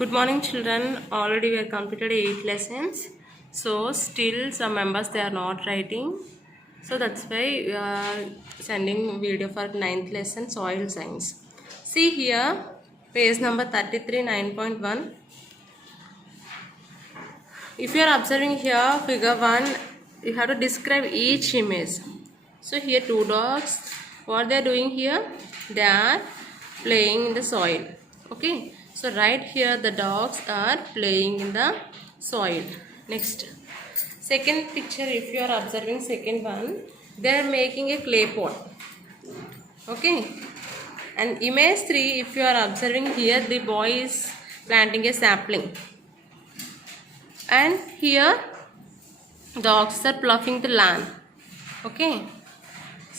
Good morning, children. Already we have completed 8 lessons. So still some members they are not writing. So that's why we are sending video for 9th lesson soil science. See here, page number 33, 9.1. If you are observing here, figure 1, you have to describe each image. So here two dogs. What they are doing here? They are playing in the soil. Okay. So right here the dogs are playing in the soil. Next. Second picture, if you are observing second one, they are making a clay pot. Okay. And image 3, if you are observing here, the boy is planting a sapling. And here dogs are ploughing the land. Okay.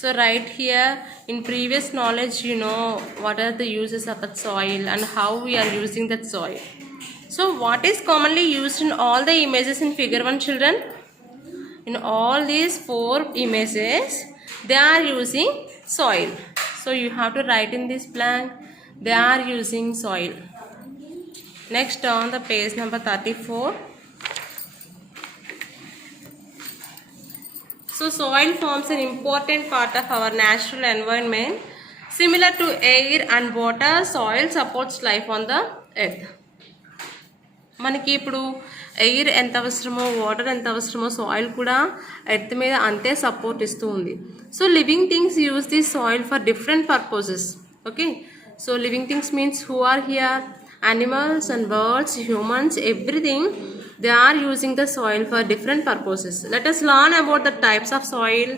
So right here in previous knowledge you know what are the uses of that soil and how we are using that soil. So what is commonly used in all the images in figure 1, children? In all these 4 images they are using soil. So you have to write in this blank, they are using soil. Next on the page number 34. So soil forms an important part of our natural environment. Similar to air and water, soil supports life on the earth. మనకి ఇప్పుడు air ఎంత అవసరమో water ఎంత అవసరమో soil కూడా earth మీద అంతే support ఇస్తూ ఉంది. So living things use this soil for different purposes. Okay, so living things means who are here, animals and birds, humans, everything they are using the soil for different purposes. Let us learn about the types of soil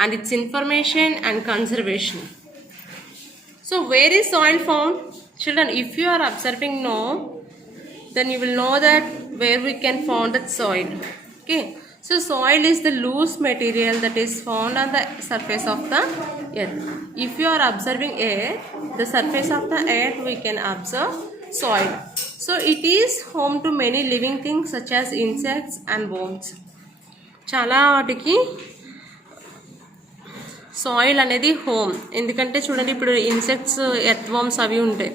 and its information and conservation. So where is soil found? Children, if you are observing no, then you will know that where we can find that soil. Okay, so soil is the loose material that is found on the surface of the earth. If you are observing air, the surface of the earth we can observe soil. So it is home to many living things such as insects and worms. చాలా వాటికి soil అనేది home. ఎందుకంటే చూడండి ఇప్పుడు insects, earth worms అవి ఉంటాయి,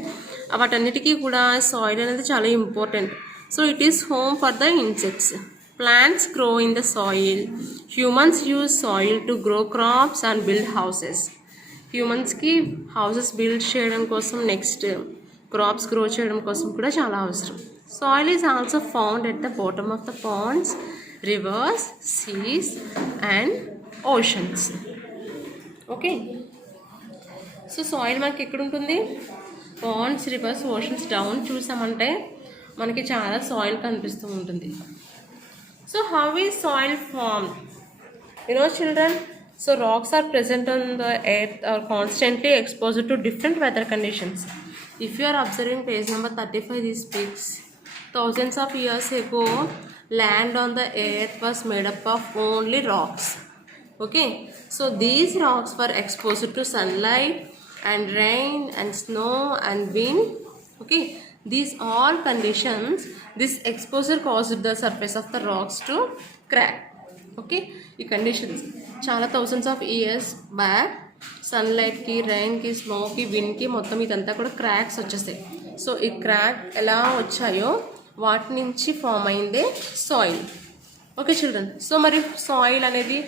వాటన్నిటికీ కూడా సాయిల్ అనేది చాలా important. So it is home for the insects. Plants grow in the soil. Humans use soil to grow crops and build houses. హ్యూమన్స్కి హౌసెస్ బిల్డ్ చేయడం కోసం, నెక్స్ట్ క్రాప్స్ గ్రో చేయడం కోసం కూడా చాలా అవసరం. Soil is also found at the bottom of the ponds, rivers, seas and oceans. Okay, so soil మనకి ఎక్కడ ఉంటుంది? Pond's, reverse, oceans. డౌన్ చూసామంటే మనకి చాలా సాయిల్ కనిపిస్తూ ఉంటుంది. So how is soil formed? You know, children, so rocks are present on the earth are constantly exposed to different weather conditions. If you are observing page number 35, this speaks thousands of years ago land on the earth was made up of only rocks. Okay, so these rocks were exposed to sunlight and rain and snow and wind. Okay, these all conditions, this exposure caused the surface of the rocks to crack. Okay, ఈ conditions చాలా thousands of years back సన్లైట్కి, రెయిన్కి, స్నోకి, విండ్కి మొత్తం ఇదంతా కూడా cracks వచ్చేస్తాయి. So ఈ crack ఎలా వచ్చాయో వాటి నుంచి ఫామ్ అయిందే సాయిల్. ఓకే చిల్డ్రన్, సో మరి సాయిల్ అనేది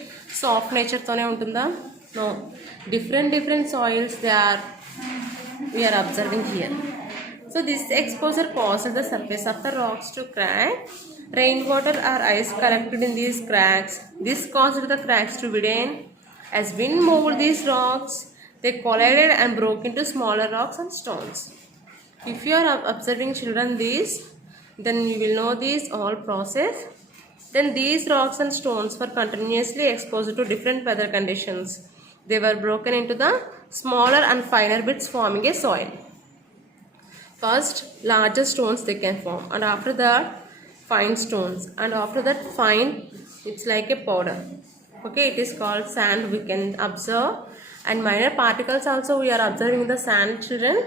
సాఫ్ట్ నేచర్తోనే ఉంటుందా? No, different soils we are observing here. So this exposure causes the surface of the rocks to crack. Rainwater or ice collected in these cracks. This caused the cracks to widen. As wind moved these rocks, they collided and broke into smaller rocks and stones. If you are observing children these, then you will know these all process. Then these rocks and stones were continuously exposed to different weather conditions. They were broken into the smaller and finer bits forming a soil. First, larger stones they can form, and after that fine stones, and after that fine, it's like a powder. Okay, it is called sand we can observe, and minor particles also we are observing the sand, children.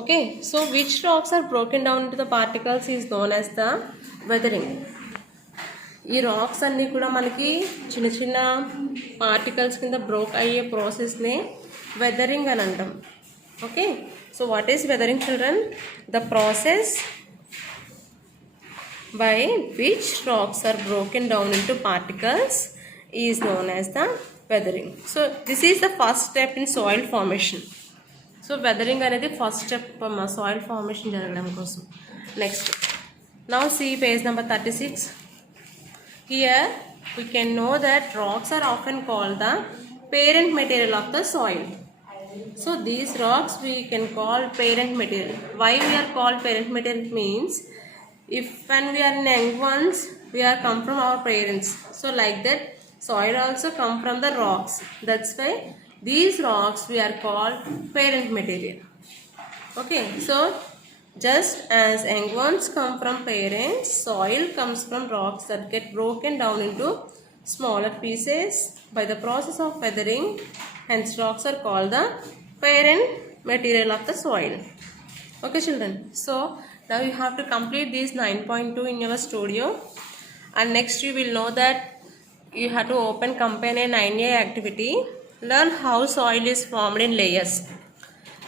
Okay, so which rocks are broken down into the particles is known as the weathering. ఈ racks అన్నీ కూడా మనకి చిన్న చిన్న particles కింద broke అయ్యే ప్రాసెస్నే weathering అని అంటాం. Okay, So what is weathering, children? The process by which rocks are broken down into particles is known as the weathering. So this is the first step in soil formation. So weathering అనేది first step మా soil formation జరగడం కోసం. Next now see page number 36. Here we can know that rocks are often called the parent material of the soil. So these rocks we can call parent material. Why we are called parent material means if when we are young ones we are come from our parents. So like that soil also come from the rocks. That's why these rocks we are called parent material. Okay, so just as young ones come from parents, soil comes from rocks that get broken down into smaller pieces by the process of weathering. Hence rocks are called the parent material of the soil. Okay children, so now you have to complete these 9.2 in your studio, and next you will know that you have to open companion 9A activity. Learn how soil is formed in layers.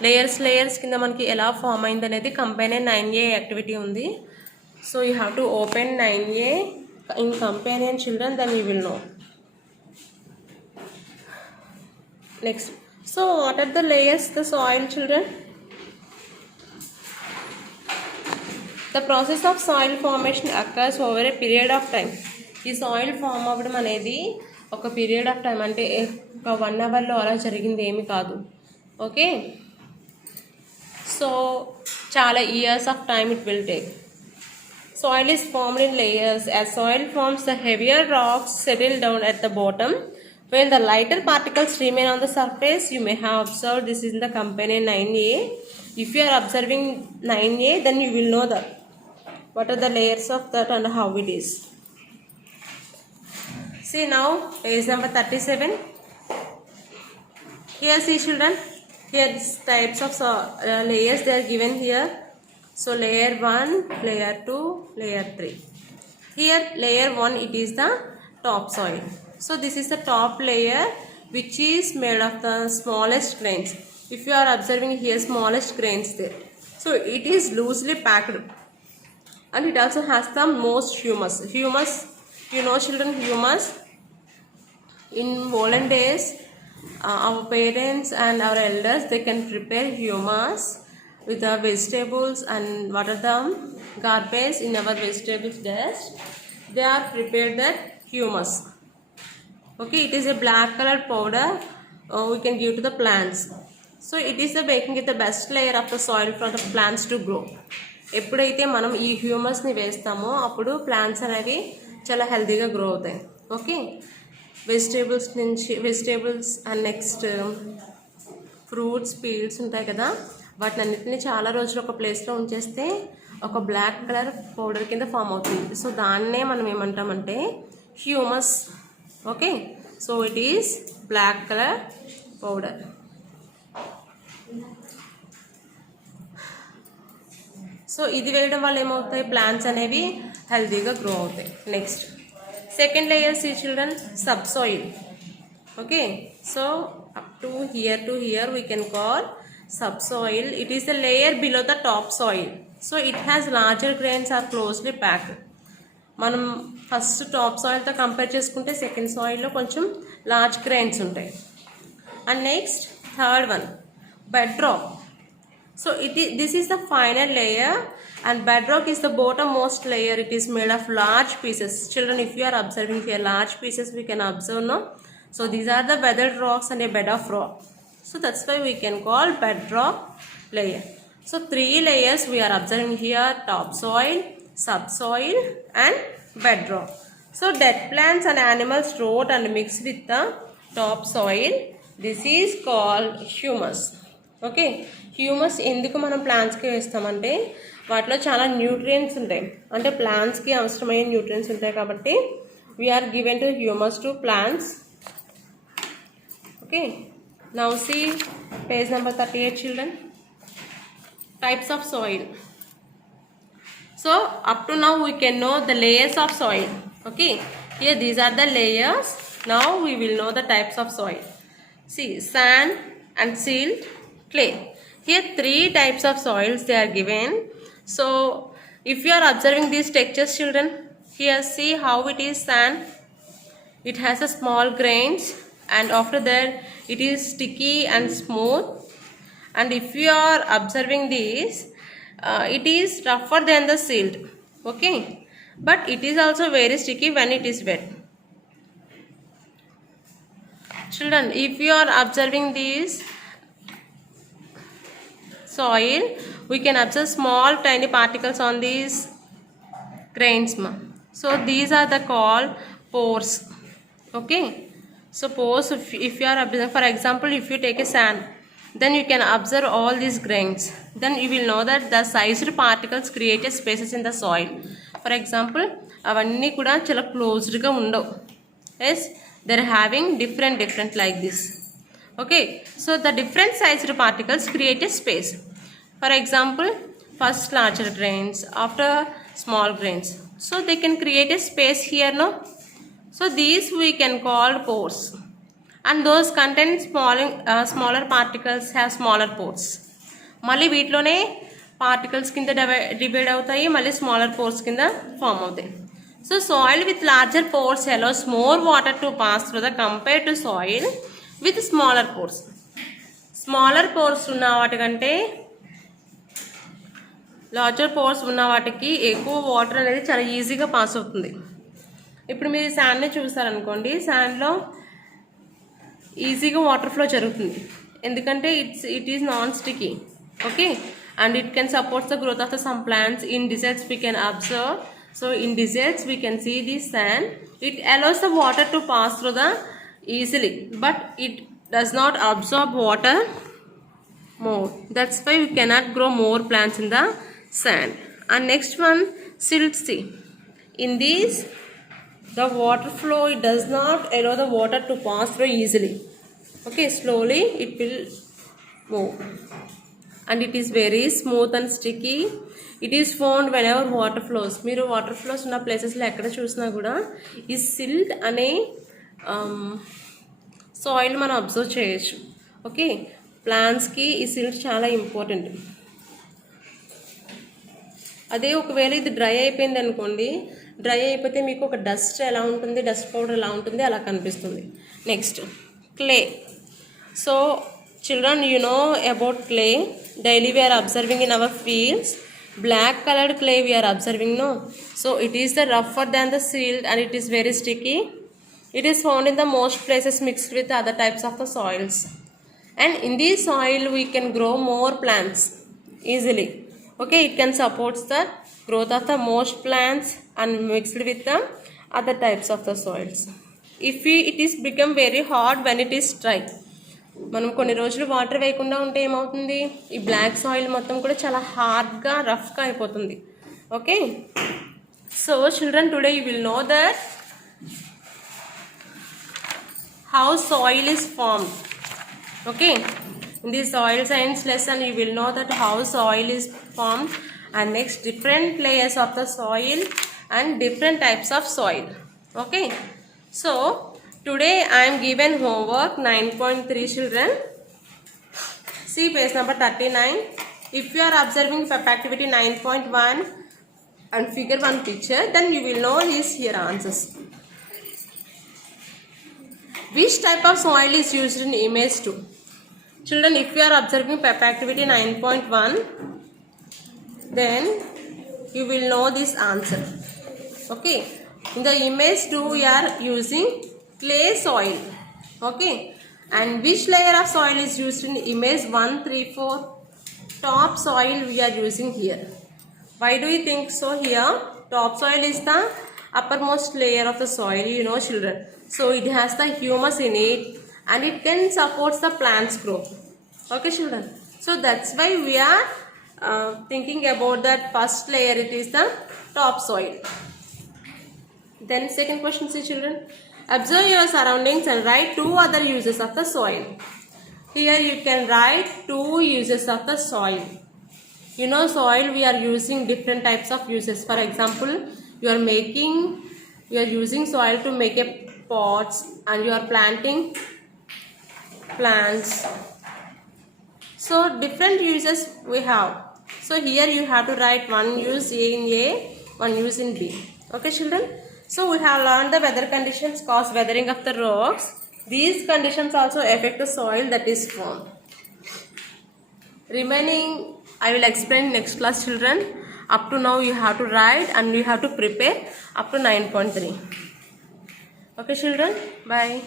Layers కింద మనకి ఎలా form అయింది అనేది companion 9A activity ఉంది. So you have to open 9A in companion children, then you will know. Next, so what are the layers the soil children? The process of soil formation occurs over a period of time. ఈ soil form అవ్వడం అనేది ఒక period of time, అంటే ఒక 1 అవర్లో అలా జరిగింది ఏమి కాదు. ఓకే, సో చాలా years of time it will take. Soil is formed in layers. As soil forms, the heavier rocks settle down at the bottom, when the lighter particles remain on the surface. You may have observed this is in the companion 9A. If you are observing 9A, then you will know that what are the layers of that and how it is. See now page number 37. Here see children, here types of layers they are given here. So layer 1, layer 2, layer 3. Here layer 1 it is the topsoil. So this is the top layer which is made of the smallest grains. If you are observing here smallest grains there. So it is loosely packed and it also has the most humus. Humus, you know children, humus. In olden days our parents and our elders they can prepare humus with the vegetables and what are the garbage in our vegetables dust. They are prepared that humus. Okay, it is a black colored powder we can give to the plants. So it is the making it the best layer of the soil for the plants to grow. ఎప్పుడైతే మనం ఈ హ్యూమస్ని వేస్తామో అప్పుడు plants అనేవి చాలా హెల్తీగా grow అవుతాయి. Okay, vegetables and next fruits peels ఉంటాయి కదా, వాటిని అన్నిటిని చాలా రోజులు ఒక ప్లేస్లో ఉంచేస్తే ఒక బ్లాక్ కలర్ పౌడర్ కింద ఫామ్ అవుతుంది. సో దాన్నే మనం ఏమంటామంటే humus. Okay, so it is black colour powder. So ఇది వేయడం వల్ల ఏమవుతాయి, ప్లాంట్స్ అనేవి హెల్తీగా గ్రో అవుతాయి. Next second layer see children, subsoil. Okay, so up to here we can call subsoil. It is the layer below the top soil. So it has larger grains are closely packed. మనం first top సాయిల్తో compare చేసుకుంటే second సాయిల్లో కొంచెం large grains ఉంటాయి. And next third one, bed rock. So this is the final layer and bed rock is the bottom most layer. It is made of large pieces. Children, if you are observing here large pieces we can observe, no? So these are the weathered rocks and a bed of rock. So that's why we can call bedrock layer. So 3 layers we are observing here: topsoil, subsoil and bedrock. So dead plants and animals rot and mix with the topsoil. This is called humus. Okay, humus ఎందుకు మనం ప్లాంట్స్కి వేస్తామంటే వాటిలో చాలా nutrients ఉంటాయి, అంటే ప్లాంట్స్కి అవసరమైన nutrients ఉంటాయి కాబట్టి we are given to humus to plants. Okay, now see page number 38 children, types of soil. So up to now we can know the layers of soil. Okay, here these are the layers. Now we will know the types of soil. See, sand and silt, clay. Here 3 types of soils they are given. So if you are observing these textures children, here see how it is sand. It has a small grains and after that it is sticky and smooth. And if you are observing this, it is rougher than the silt. Okay, but it is also very sticky when it is wet. Children, if you are observing this soil, we can observe small tiny particles on these grains. So these are the called pores. Okay, so pores, if you are observing, for example, if you take a sand, then you can observe all these grains. Then you will know that the sized particles create spaces in the soil. For example, avanni kuda chala closed ga undav. Yes, they are having different like this. Okay, so the different sized particles create a space. For example, first larger grains, after small grains. So they can create a space here, no? So these we can call pores. And those contain smaller particles have smaller pores. మళ్ళీ వీటిలోనే particles కింద divide అవుతాయి, మళ్ళీ smaller pores కింద form అవుతాయి. So soil with larger pores allows more water to pass through the compare two soil with smaller pores. Smaller pores ఉన్న వాటికంటే larger pores ఉన్న వాటికి ఎక్కువ వాటర్ అనేది చాలా ఈజీగా పాస్ అవుతుంది. ఇప్పుడు మీరు శాండ్ని చూసారనుకోండి, శాండ్లో ఈజీగా వాటర్ ఫ్లో జరుగుతుంది ఎందుకంటే it is non sticky. Okay, and it can supports the growth of the some plants. In deserts we can observe. So in deserts we can see this sand. It allows the water to pass through the easily, but it does not absorb water more. That's why we cannot grow more plants in the sand. And next one, silt sea. In these, the water flow, it does not allow the water to pass through easily. Okay, slowly it will move. And it is very smooth and sticky. It is found whenever water flows. మీరు water flows ఉన్న ప్లేసెస్లో ఎక్కడ చూసినా కూడా ఈ silt అనే soil మనం observe చేయొచ్చు. ఓకే, ప్లాంట్స్కి ఈ సిల్ట్ చాలా ఇంపార్టెంట్. అదే ఒకవేళ ఇది డ్రై అయిపోయింది అనుకోండి, డ్రై అయిపోతే మీకు ఒక డస్ట్ ఎలా ఉంటుంది, డస్ట్ పౌడర్ ఎలా ఉంటుంది అలా కనిపిస్తుంది. Next clay. So children, you know about clay. Daily we are observing in our fields. Black colored clay we are observing, no? So it is the rougher than the silt and it is very sticky. It is found in the most places mixed with other types of the soils. And in this soil we can grow more plants easily. Okay, it can support the growth of the most plants and mixed with the other types of the soils. If it is become very hard when it is dry. మనం కొన్ని రోజులు water వేయకుండా ఉంటే ఏమవుతుంది, ఈ black soil మొత్తం కూడా చాలా హార్డ్గా రఫ్గా అయిపోతుంది. Okay, so children, today you will know that how soil is formed. Okay, in this soil science lesson you will know that how soil is formed and next different layers of the soil and different types of soil. Okay, so today I am given homework 9.3 children. See page number 39. If you are observing PEP activity 9.1 and figure 1 picture, then you will know these here answers. Which type of soil is used in image 2? Children, if you are observing PEP activity 9.1, then you will know this answer. Okay, in the image 2 we are using clay soil. Okay, and which layer of soil is used in image 1, 3, 4? Top soil we are using here. Why do you think so? Here top soil is the uppermost layer of the soil, you know children. So it has the humus in it and it can support the plant's growth. Okay children, so that's why we are thinking about that first layer, it is the top soil. Then second question, see children, observe your surroundings and write 2 other uses of the soil. Here you can write 2 uses of the soil. You know soil we are using different types of uses. For example, you are using soil to make a pots and you are planting plants. So different uses we have. So here you have to write one use in A, one use in B. Okay children. So we have learned the weather conditions cause weathering of the rocks. These conditions also affect the soil that is formed. Remaining I will explain next class children. Up to now you have to write and you have to prepare up to 9.3. Okay children, bye.